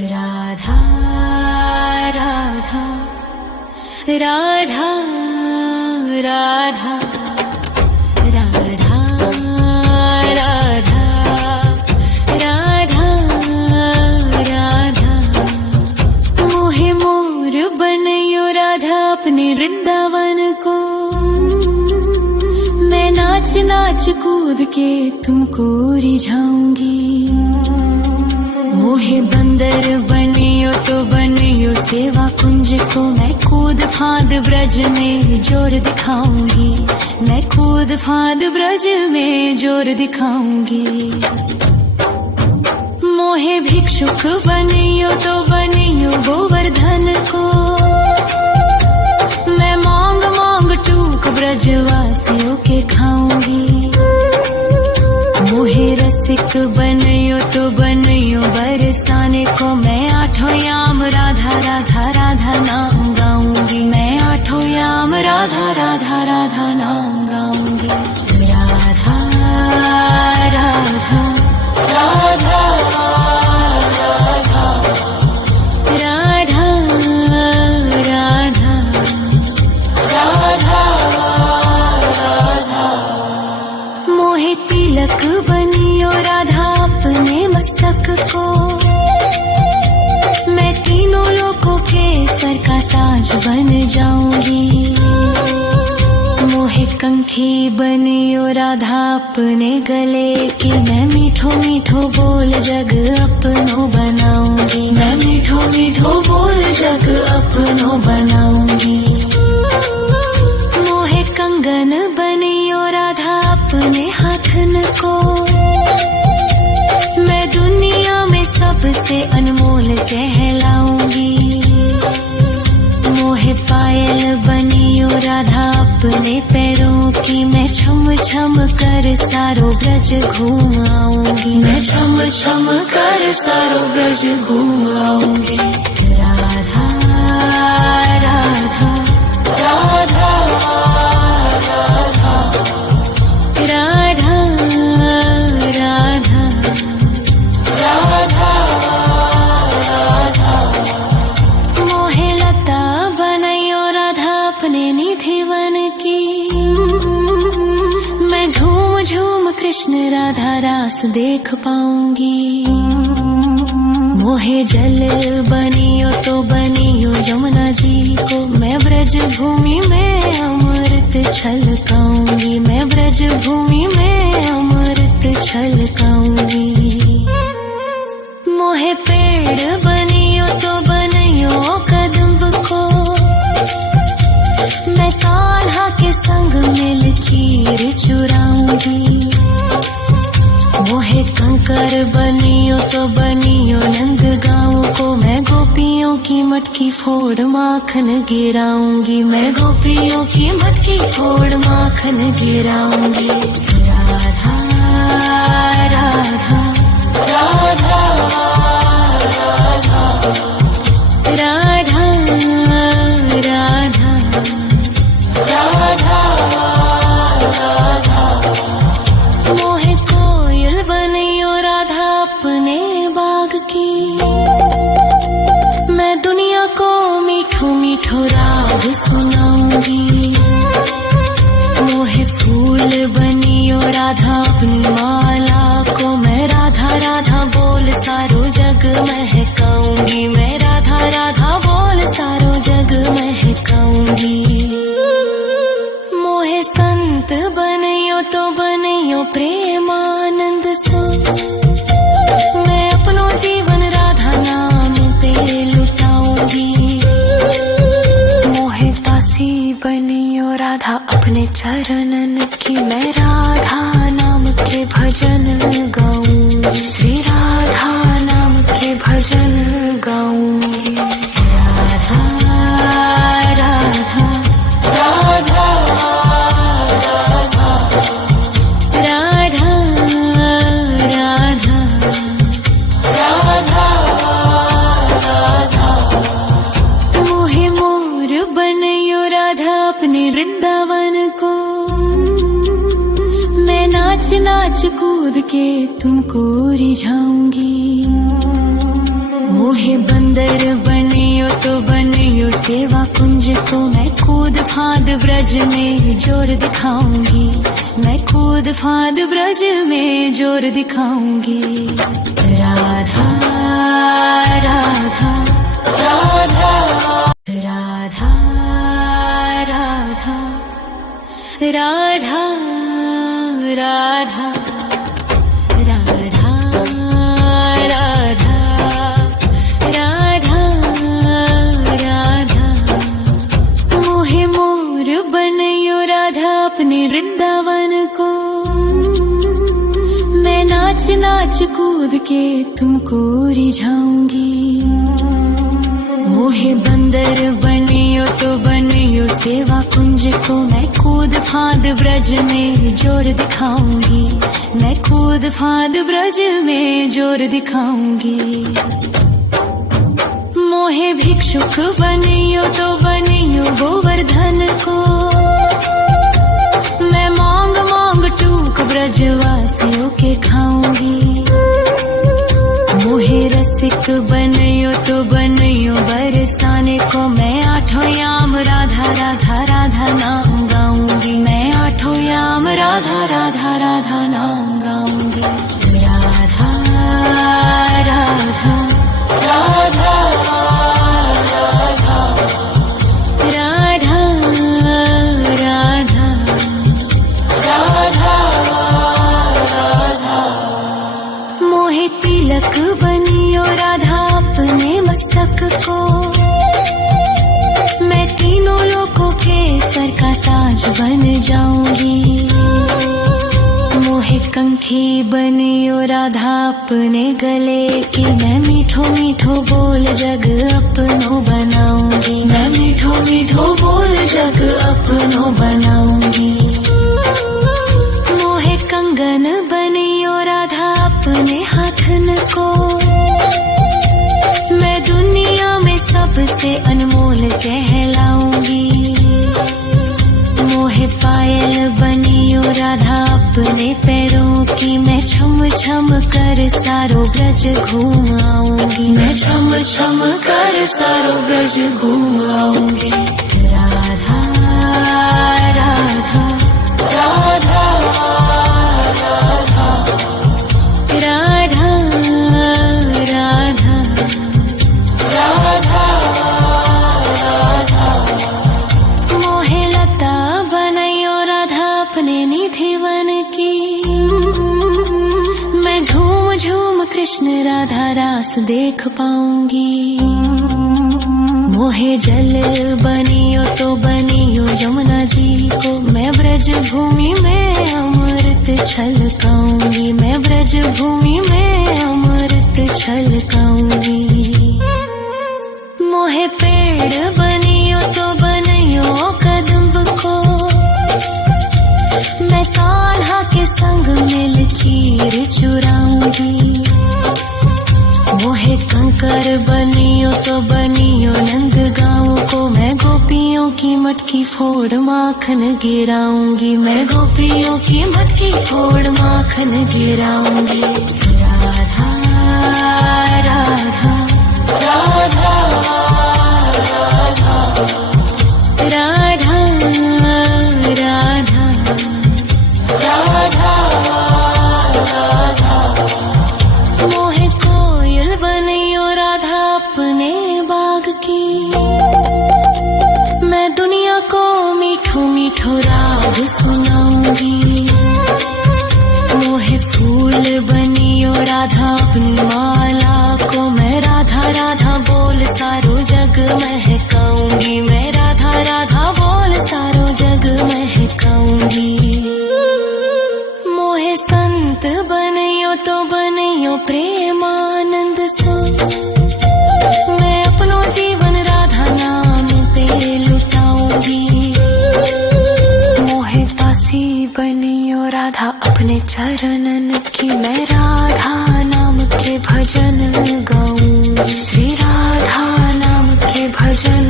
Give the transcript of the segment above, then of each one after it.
राधा राधा राधा राधा राधा राधा राधा राधा मोहे मोर बनयो राधा अपने वृंदावन को। मैं नाच नाच कूद के तुमको रिझाऊंगी। मोहे बंदर बनियो तो बनियो सेवा कुंज को। मैं कूद फांद ब्रज में जोर दिखाऊंगी। मैं कूद फांद ब्रज में जोर दिखाऊंगी। मोहे भिक्षुक बनियो तो बनियो गोवर्धन को। मैं मांग मांग टूक ब्रजवासियों के खाऊंगी। मोहे रसिक बनियो तो बनियो बरसाने को। मैं आठों याम राधा राधा राधा नाम गाऊंगी। मैं आठों याम राधा राधा राधा नाम गाऊंगी। राधा राधा राधा राधा राधा राधा राधा। मोहे तिलक बनियो राधा अपने मस्तक को। मैं तीनों लोगों के सर का ताज बन जाऊंगी। मोहे कंठी बनियो राधा अपने गले की। मैं मीठो मीठो बोल जग अपनो बनाऊंगी। मैं मीठो मीठो बोल जग अपनो बनाऊंगी। मोहे कंगन बनियो राधा अपने हाथन को। मैं दुनिया में सबसे अनमोल कहलाऊंगी। मोहे पायल बनियो राधा अपने पैरों की। मैं छम छम कर सारो ब्रज घूम आऊंगी। मैं छम छम कर सारो ब्रज घूम आऊंगी। राधा राधा राधा राधा राधा राधा राधा। मोहे लता बनयो राधा अपने निधि वन की। मैं झूम झूम कृष्ण राधा रास देख पाऊंगी। मोहे जल बनियो तो बनियो यमुना जी को। मैं ब्रज भूमि में अमृत छलकाऊंगी। मैं ब्रज भूमि में अमृत छलकाऊंगी। मोहे पेड़ बनियो तो बनियो कदम्ब को। मैं कान्हा के संग मिल चीर चुराऊंगी। मोहे कंकर बनियो तो बनियो नंद गाँव को। मैं गोपियों की मटकी फोड़ माखन गिराऊंगी। मैं गोपियों की मटकी फोड़ माखन गिराऊंगी। राधा राधा राधा राधा राधा राधा राधा। मोहे कोयल बनियो राधा अपने बाग की। मैं दुनिया को मीठो मीठो राग सुनाऊंगी। मोहे फूल बनियो राधा अपनी माला को। मैं राधा राधा बोल सारो जग महकाऊंगी। मैं राधा राधा बोल सारो जग महकाऊंगी। मोहे संत बनियो तो बनियो प्रेमानंद सो। मैं अपनो जीवन राधा नाम पे लुटाऊंगी। मोहे दासी बनियो राधा अपने चरणन की। मैं राधा नाम के भजन गाऊंगी। श्री राधा नाम के भजन गाऊंगी। राधा राधा राधा राधा राधा राधा राधा। मोहे मोर बनयो राधा अपने वृंदावन को। मैं नाच नाच कूद के तुमको रिझाऊंगी। मोहे बंदर बनियो तो बनियो सेवा कुंज को, मैं कूद फांद ब्रज में जोर दिखाऊंगी, मैं कूद फांद ब्रज में जोर दिखाऊंगी। राधा राधा राधा राधा राधा राधा राधा राधा राधा राधा। मोहे मोर बनयो राधा अपने वृंदावन को, मैं नाच नाच कूद के तुमको रिझाऊंगी। मोहे बंदर बनियो तो बनियो सेवा कुंज को, मैं कूद फांद ब्रज में जोर दिखाऊंगी, मैं कूद फांद ब्रज में जोर दिखाऊंगी। मोहे भिक्षुक बनियो तो बनियो गोवर्धन को, मैं मांग मांग टूक ब्रजवासियों के खाऊंगी। मोहे रसिक बनियो तो बनियो बरसाने को, मैं आठों याम राधा राधा राधा नाम गाऊंगी, मैं आठों याम राधा राधा राधा नाम गाऊंगी। राधा राधा राधा राधा राधा राधा राधा। मोहे तिलक बनियो राधा अपने मस्तक को, मैं तीनों लोगों के सर का ताज बन जाऊंगी। मोहे कंठी बनियो राधा अपने गले की, मैं मीठो मीठो बोल जग अपनो बनाऊंगी, मैं मीठो मीठो बोल जग अपनो बनाऊंगी। मोहे कंगन बनियो राधा अपने हाथन को, मैं दुनिया में सबसे अनमोल कहलाऊंगी। मोहे पायल बनियो राधा अपने पैरों की, मैं छम छम कर सारो ब्रज घूम आऊंगी, मैं छम छम कर सारो ब्रज घूम आऊंगी। राधा राधा राधा राधा राधा राधा राधा राधा। मोहे लता बनयो राधा अपने निधि वन की, मैं झूम झूम कृष्ण राधा रास देख पाऊंगी। मोहे जल बनियो तो बनियो यमुना जी को, मैं ब्रज भूमि में अमृत छलकाऊंगी, मैं ब्रज भूमि में अमृत छलकाऊंगी। मोहे पेड़ बनियो तो बनियो कदम्ब को, मैं कान्हा के संग मिल चीर चुराऊंगी। मोहे कंकर बनियो तो बनियो नंद गाँव को, मैं गोपियों की मटकी फोड़ माखन गिराऊंगी, मैं गोपियों की मटकी फोड़ माखन गिराऊंगी। राधा राधा राधा राधा राधा राधा राधा। मोहे कोयल बनियो राधा अपने बाग की, मैं दुनिया को मीठो मीठो राग सुनाऊंगी। मोहे फूल बनियो राधा अपनी माला को, मैं राधा राधा बोल सारो जग महकाऊंगी, मैं राधा राधा बोल सारो जग महकाऊंगी। मोहे संत बनियो तो बनियो प्रेमानंद सो, मैं अपनो जीवन राधा नाम पे लुटाऊंगी। मोहे दासी बनियो राधा अपने चरणन की, मैं राधा नाम के भजन गाऊंगी, श्री राधा नाम के भजन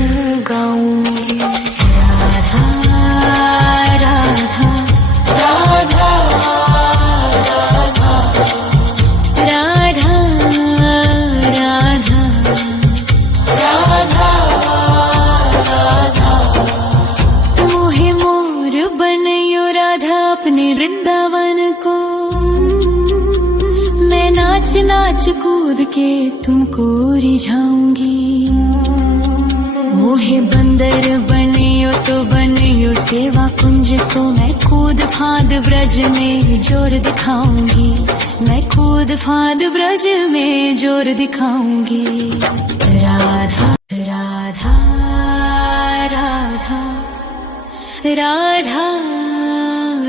गाऊंगी। राधा राधा राधा राधा राधा राधा कूद के तुमको रिझाऊंगी। मोहे बंदर बनियो तो बनियो सेवा कुंज को, मैं कूद फांद ब्रज में जोर दिखाऊंगी। मैं कूद फांद ब्रज में जोर दिखाऊंगी। राधा राधा राधा राधा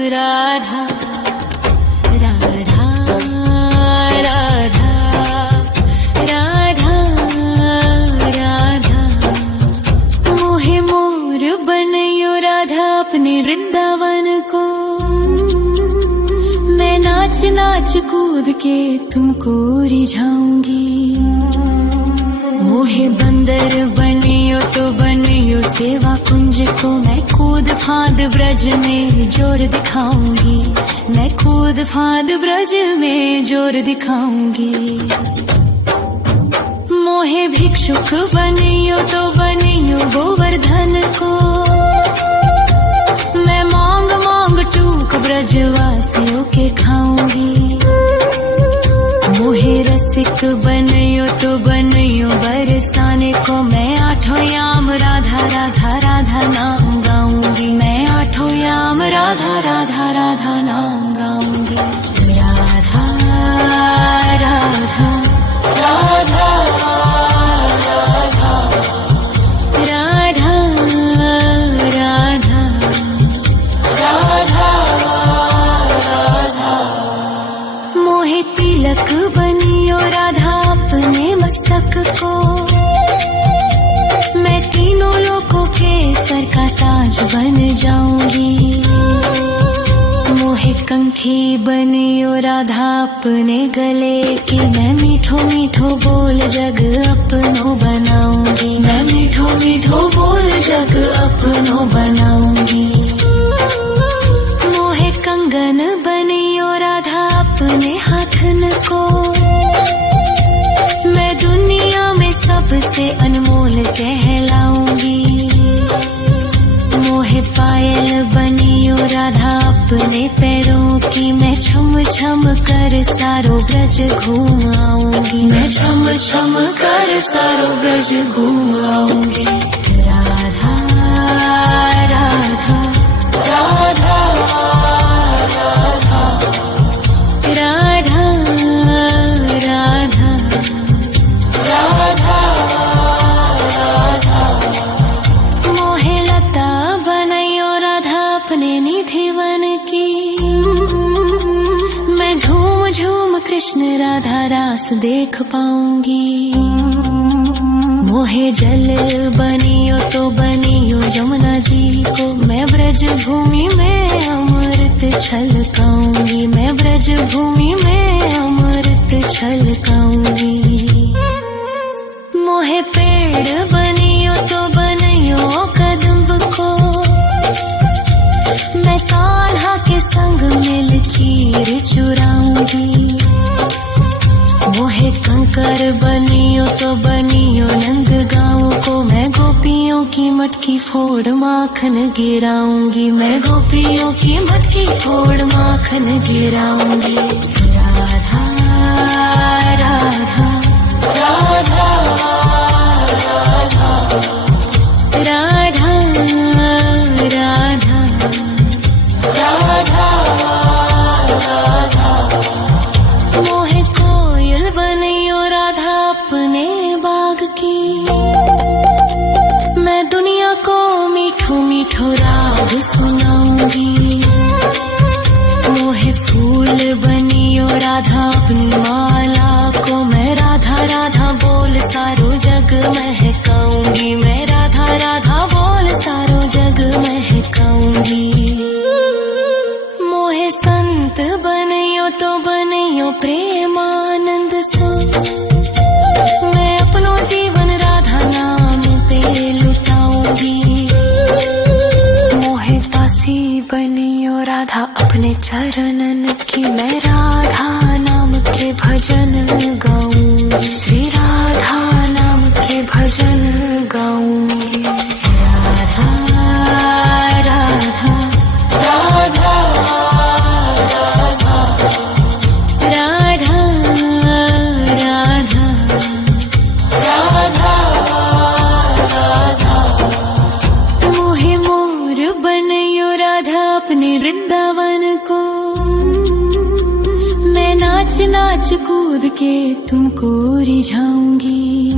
राधा राधा राधा राधा राधा। मोहे मोर बनयो राधा अपने वृंदावन को, मैं नाच नाच कूद के तुमको रिझाऊंगी। मोहे बंदर बनियो तो बनियो सेवा कुंज को, मैं कूद फांद ब्रज में जोर दिखाऊंगी। मैं कूद फांद ब्रज में जोर दिखाऊंगी। मोहे भिक्षुक बनियो तो बनियो गोवर्धन को, मैं मांग मांग टूक ब्रजवासियों के खाऊंगी। मोहे रसिक बनियो तो बनियो बरसाने को, मैं आठों याम राधा राधा राधा नाम गाऊंगी। मैं आठों याम राधा राधा राधा नाम गाऊंगी। राधा राधा राधा राधा राधा राधा राधा। मोहे तिलक बनियो राधा अपने मस्तक को, मैं तीनों लोकों के सर का ताज बन जाऊंगी। मोहे कंठी बनियो राधा अपने गले की, मैं मीठो मीठो बोल जग अपनो बनाऊंगी। मैं मीठो मीठो बोल जग अपनो बनाऊंगी। मोहे कंगन बनियो राधा अपने हाथन को, मैं दुनिया में सबसे अनमोल कहलाऊंगी। मोहे पायल बनियो राधा अपने पैरों की, मैं छम छम कर सारो ब्रज घूम आऊंगी। मैं छम छम कर सारो ब्रज घूम आऊंगी। राधा राधा राधा राधा राधा राधा राधा। मोहे लता बनयो राधा अपने निधिवन की, मैं झूम झूम कृष्ण राधा रास देख पाऊंगी। मोहे जल बनियो तो बनियो यमुना जी को, मैं ब्रज भूमि में अमृत छलकाऊंगी। मैं ब्रज भूमि में अमृत छलकाऊंगी। मोहे पेड़ बनियो तो बनियो कदम्ब को, मैं कान्हा के संग मिल चीर चुराऊंगी। मोहे कंकर बनियो तो बनियो नंद गाँव को, मैं गोपियों की मटकी फोड़ माखन गिराऊंगी। मैं गोपियों की मटकी फोड़ माखन गिराऊंगी। राधा राधा राधा राधा राधा राधा राधा। मोहे कोयल बनियो राधा अपने बाग की, मैं दुनिया को मीठो मीठो राग सुनाऊंगी। मोहे फूल बनियो राधा अपनी माला को, मैं राधा राधा बोल सारो जग महकाऊंगी। मैं राधा राधा बोल सारो जग महकाऊंगी। मोहे संत बनियो तो बनियो प्रेमानंद सो, मैं अपनो जीवन राधा नाम पे लुटाऊंगी। मोहे दासी बनियो राधा अपने चरणन की, मैं राधा नाम के भजन गाऊंगी। श्री राधा नाम के भजन गाऊंगी। राधा राधा राधा राधा राधा राधा नाच कूद के तुमको रिझाऊंगी।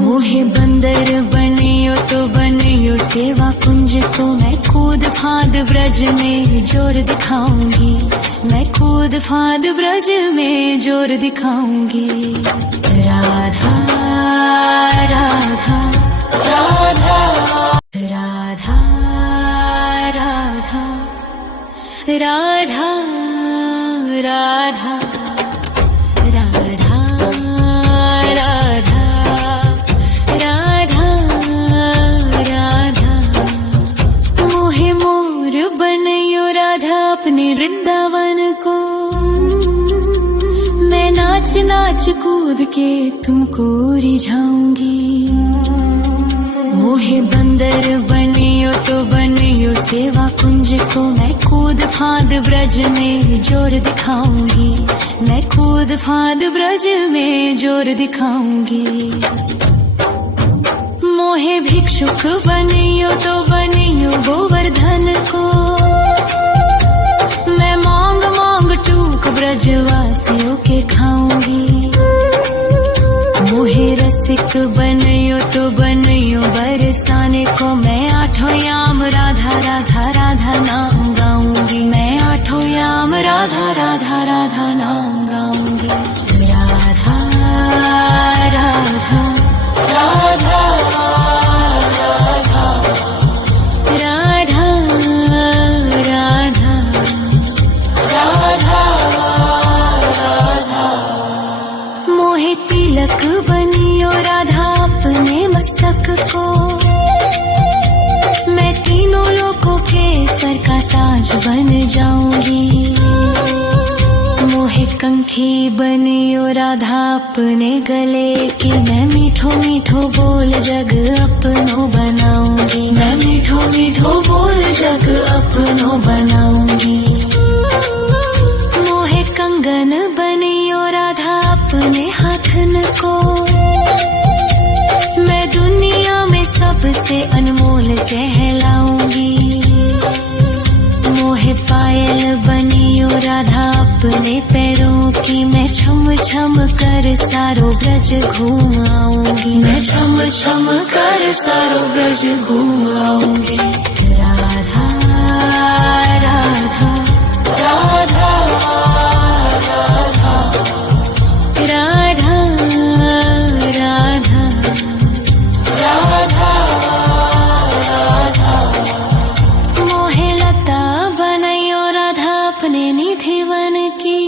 मोहे बंदर बनियो तो बनियो सेवा कुंज को, मैं कूद फांद ब्रज में जोर दिखाऊंगी। मैं कूद फांद ब्रज में जोर दिखाऊंगी। राधा राधा राधा राधा राधा राधा राधा राधा राधा राधा राधा। मोहे मोर बनयो राधा अपने वृंदावन को, मैं नाच नाच कूद के तुमको रिझाऊंगी। मोहे बंदर बनियो तो बनियो सेवा कुंज को, मैं कूद फांद ब्रज में जोर दिखाऊंगी। मैं कूद फांद ब्रज में जोर दिखाऊंगी। मोहे भिक्षुक बनियो तो बनियो गोवर्धन को, मैं मांग मांग टूक ब्रजवासियों के खाऊंगी। मोहे रसिक बनियो तो बनियो बरसाने को, मैं आठों याम राधा राधा राधा नाम गाऊंगी। मैं आठों याम राधा राधा राधा नाम गाऊंगी। राधा राधा राधा राधा राधा राधा राधा। मोहे तिलक बनियो राधा अपने मस्तक को, मैं तीनों लोगों के सर का ताज बन जाऊंगी। मोहे कंठी बनियो राधा अपने गले की, मैं मीठो मीठो बोल जग अपनो बनाऊंगी। मैं मीठो मीठो बोल जग अपनो बनाऊंगी। मोहे कंगन बनियो राधा अपने हाथन को, मैं दुनिया में सबसे अनमोल कहलाऊंगी। मोहे पायल बनियो राधा अपने पैरों की, मैं छम छम कर सारो ब्रज घूम आऊंगी। मैं छम छम कर सारो ब्रज घूम आऊंगी। राधा राधा राधा राधा राधा राधा राधा राधा। मोहे लता बनयो राधा अपने निधि वन की,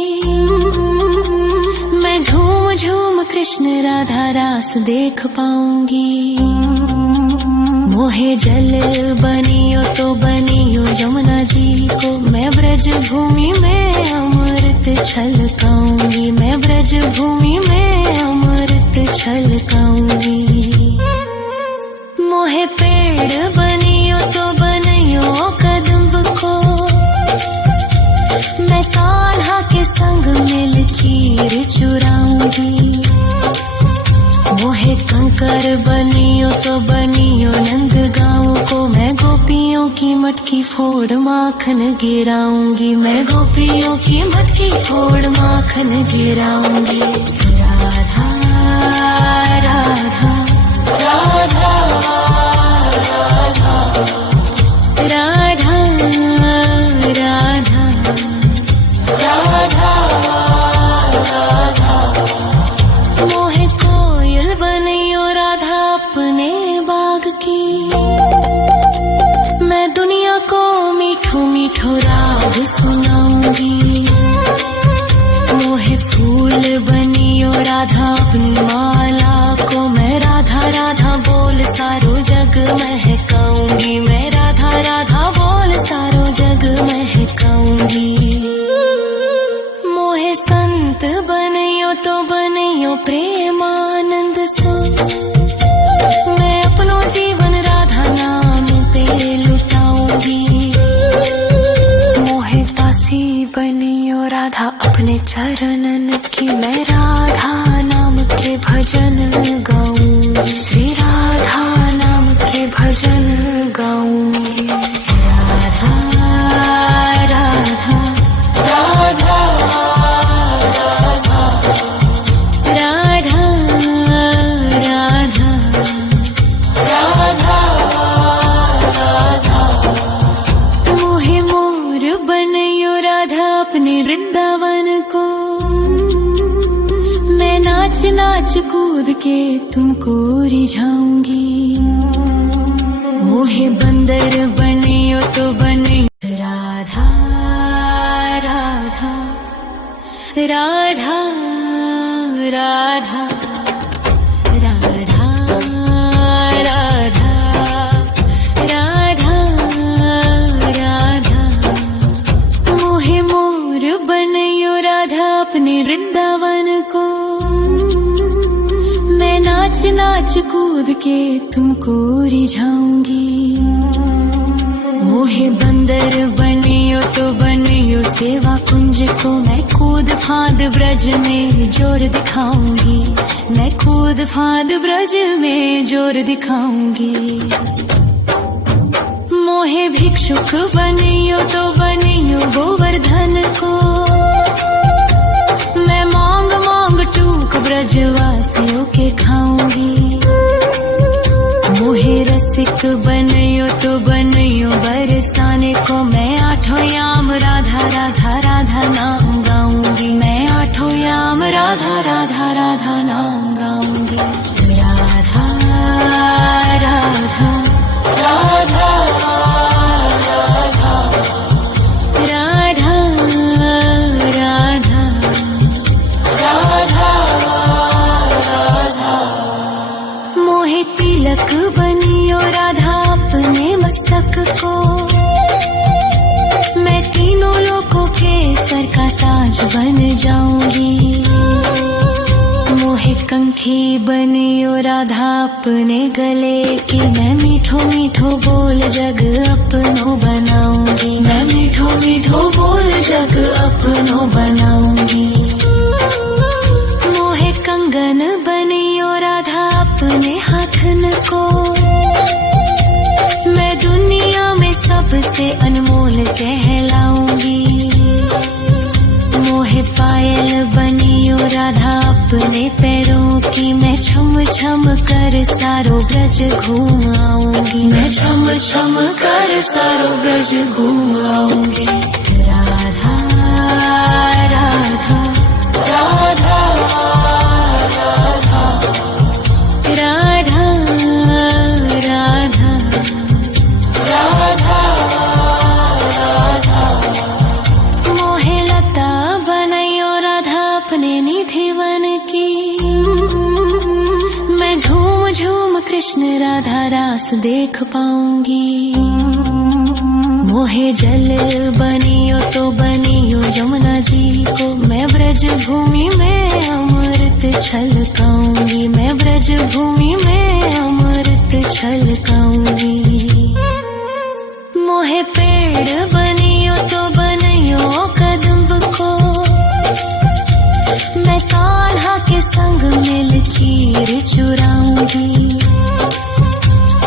मैं झूम झूम कृष्ण राधा रास देख पाऊंगी। मोहे जल बनियो तो बनियो यमुना जी को, मैं ब्रज भूमि में अमृत छलकाऊंगी। मैं ब्रज भूमि में अमृत छलकाऊंगी। मोहे पेड़ बनियो तो बनियो कदम्ब को, मैं कान्हा के संग मिल चीर चुराऊंगी। मोहे कंकर बनियो तो बनियो नंद गाँव को, मैं गोपियों की मटकी फोड़ माखन गिराऊंगी। मैं गोपियों की मटकी फोड़ माखन गिराऊंगी। राधा राधा राधा राधा राधा राधा राधा। मोहे कोयल बनियो राधा अपने बाग की, मैं दुनिया को मीठो मीठो राग सुनाऊंगी। मोहे फूल बनियो राधा अपनी माला को, मैं राधा राधा बोल सारो जग महकाऊंगी। मैं राधा राधा बोल सारो जग महकाऊंगी। मोहे संत बनियो तो बनियो प्रेमानंद सो, मैं अपनो जीवन राधा नाम पे लुटाऊंगी। मोहे दासी बनियो राधा अपने चरणन की, मैं राधा नाम के भजन गाऊंगी। श्री राधा नाम के भजन गाऊंगी। राधा राधा राधा राधा कूद के तुमको रिझाऊंगी। मोहे बंदर बनियो तो बनियो राधा राधा राधा राधा राधा राधा राधा राधा। मोहे मोर बनियो राधा अपने वृंदावन को। मैं नाच नाच कूद के तुमको रिझाऊंगी। मोहे बंदर बनियो तो बनियो सेवा कुंज को। मैं कूद फांद ब्रज में जोर दिखाऊंगी। मैं कूद फांद ब्रज में जोर दिखाऊंगी। मोहे भिक्षुक बनियो तो बनियो गोवर्धन को। मैं मांग मांग टूक ब्रजवासियों के खाऊंगी। मोहे रसिक बनियो तो बनियो बरसाने को। मैं आठों याम राधा राधा राधा नाम गाऊंगी। मैं आठों याम राधा राधा राधा नाम गाऊंगी। राधा राधा राधा राधा राधा राधा राधा। मोहे तिलक बनियो राधा अपने मस्तक को। मैं तीनों लोगों के सर का ताज बन जाऊंगी। मोहे कंठी बनियो राधा अपने गले की। मैं मीठो मीठो बोल जग अपनो बनाऊंगी। मैं मीठो मीठो बोल जग अपनो बनाऊंगी। मोहे कंगन बनियो राधा अपने हाथन को। मैं दुनिया में सबसे अनमोल कहलाऊंगी। मोहे पायल बनियो राधा अपने पैरों की। मैं छम छम कर सारो ब्रज घूम आऊंगी। मैं छम छम कर सारो ब्रज घूम आऊंगी। राधा राधा राधा राधा राधा राधा राधा। मोहे लता बनियो राधा अपने निधिवन की। मैं झूम झूम कृष्ण राधा रास देख पाऊंगी। मोहे जल बनियो तो बनियो यमुना जी को। मैं ब्रज भूमि में अमृत छलकाऊंगी। मैं ब्रज भूमि में अमृत छलकाऊंगी। मोहे पेड़ बनियो तो बनियो कदम्ब को। मैं कान्हा के संग मिल चीर चुराऊंगी।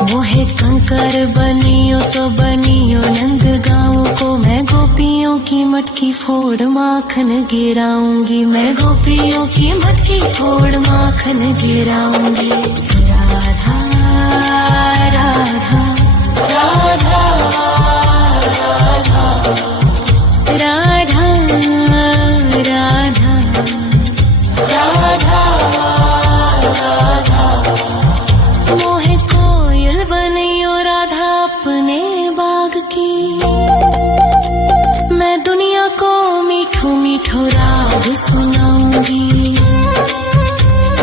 मोहे कंकर बनियो तो बनियो नंद गाँव को। मैं गोपियों की मटकी फोड़ माखन गिराऊंगी। मैं गोपियों की मटकी फोड़ माखन गिराऊंगी। राधा राधा राधा राधा राधा राधा राधा। मोहे कोयल बनियो राधा अपने बाग की। मैं दुनिया को मीठो मीठो राग सुनाऊंगी।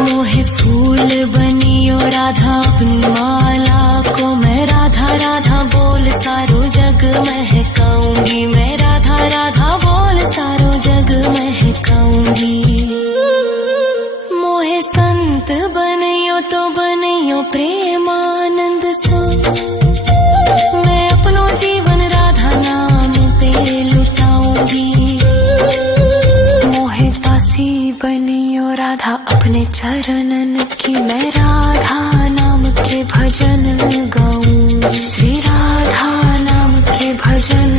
मोहे फूल बनियो राधा अपनी माला को। मैं राधा राधा बोल सारो जग महकाऊंगी। मैं राधा राधा बोल सारो जग महकाऊंगी। मोहे संत बनियो तो बनियो प्रेमानंद सो। मैं अपनो जीवन राधा नाम पे लुटाऊंगी। मोहे दासी बनियो राधा अपने चरणन की। मैं राधा नाम के भजन गाऊंगी। श्री राधा नाम के भजन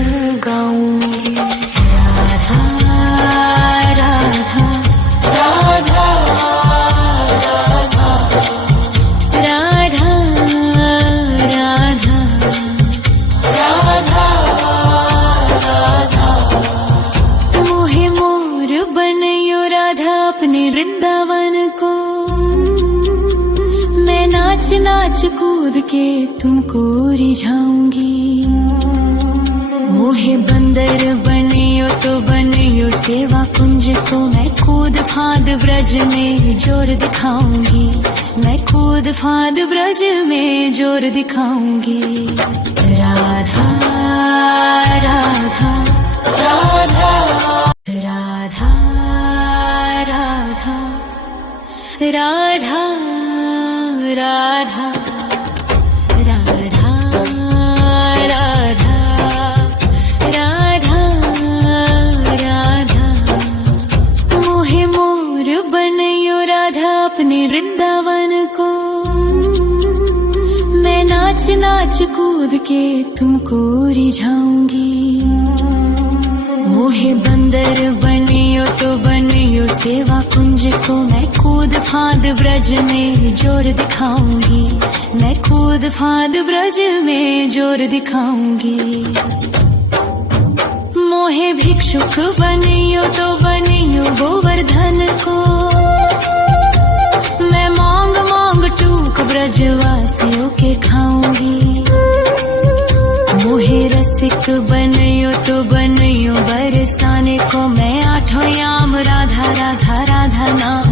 गाऊंगी। राधा राधा राधा राधा राधा राधा राधा। मोहे मोर बनियो राधा अपने वृंदावन को। नाच कूद के तुमको रिझाऊंगी। मोहे बंदर बनियो तो बनियो सेवा कुंज को, मैं कूद फांद ब्रज में जोर दिखाऊंगी। मैं कूद फांद ब्रज में जोर दिखाऊंगी। राधा राधा राधा राधा राधा राधा राधा राधा राधा राधा राधा। मोहे मोर बनयो राधा अपने वृंदावन को, मैं नाच नाच कूद के तुमको रिझाऊंगी। मोहे बंदर बनियो तो बनियो सेवा कुंज को, मैं कूद फांद ब्रज में जोर दिखाऊंगी। मैं कूद फांद ब्रज में जोर दिखाऊंगी। मोहे भिक्षुक बनियो तो बनियो गोवर्धन को, मैं मांग मांग टूक ब्रजवासियों के खाऊंगी। मोहे रसिक बनियो तो बनियो बरसाने को, मैं आठों याम राधा राधा राधा नाम